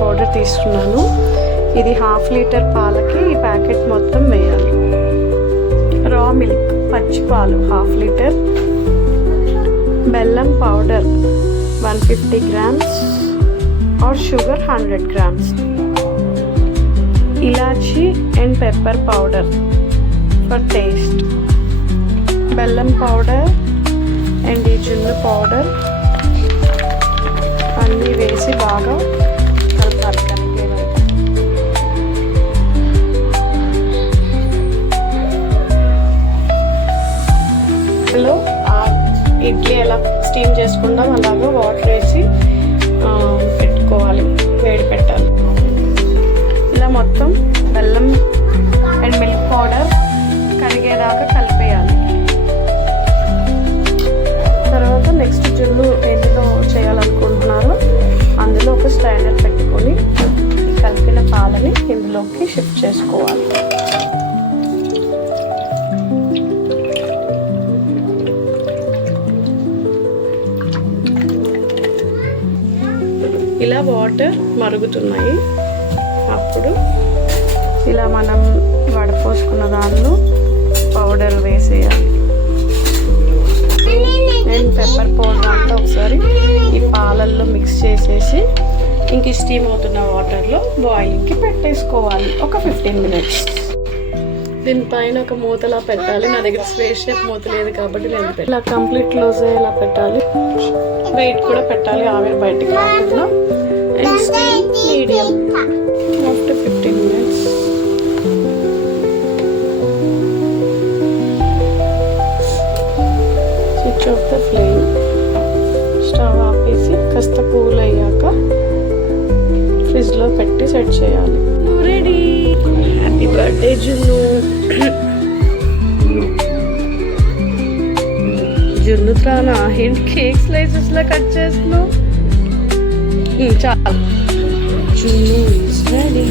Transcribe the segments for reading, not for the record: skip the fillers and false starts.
Powder తీసుకున్నాను. ఇది 1/2 litre పాలకి ఈ ప్యాకెట్ మొత్తం వేయాలి. రా మిల్క్ పచ్చి పాలు 1/2 లీటర్, బెల్లం పౌడర్ 150 grams और sugar 100 grams, इलायची and pepper powder for taste, బెల్లం పౌడర్ అండ్ ఈ జున్ను పౌడర్ అన్నీ వేసి బాగా కలపాలి. కలిపేలో ఇడ్లీ ఎలా స్టీమ్ చేసుకుందాం అలాగా వాటర్ వేసి పెట్టుకోవాలి, వేడి పెట్టాలి. ఇలా మొత్తం బెల్లం అండ్ మిల్క్ పౌడర్ కరిగేదాకా కలిపేయాలి. తర్వాత నెక్స్ట్ జున్ను ఎందులో చేయాలనుకుంటున్నారో అందులో ఒక స్ట్రైనర్ పెట్టుకొని కలిపిన పాలని ఇందులోకి షిఫ్ట్ చేసుకోవాలి. ఇలా వాటర్ మరుగుతున్నాయి. అప్పుడు ఇలా మనం వడపోసుకున్న దానిలో పౌడర్ వేసేయాలి. అండ్ పెప్పర్ పౌడర్ అంతా ఒకసారి ఈ పాలల్లో మిక్స్ చేసేసి ఇంక స్టీమ్ అవుతున్న వాటర్లో బాయిలింగ్కి పెట్టేసుకోవాలి ఒక 15 minutes. దీనిపైన ఒక మూతలా పెట్టాలి. నా దగ్గర స్క్వేర్ షేప్ మూత లేదు కాబట్టి నేను ఇలా కంప్లీట్ క్లోజ్ అయ్యేలా పెట్టాలి. వెయిట్ కూడా పెట్టాలి ఆవిరి బయటికి రాకుండా. And steam medium after 15 minutes. Switch off the flame. Stove ఆపేసి కాస్త కూల్ అయ్యాక ఫ్రిడ్జ్లో పెట్టి సెట్ చేయాలి. రెడీ. హ్యాపీ బర్త్డే జున్ను. జున్ను త్రానా ఏంటి కేక్ స్లైసెస్లా కట్ చేస్తున్నావు? చాలు. జున్ను ఇస్ రెడీ.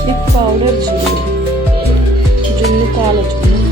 ఇది పౌడర్ జున్ను, జున్ను పాల జున్ను.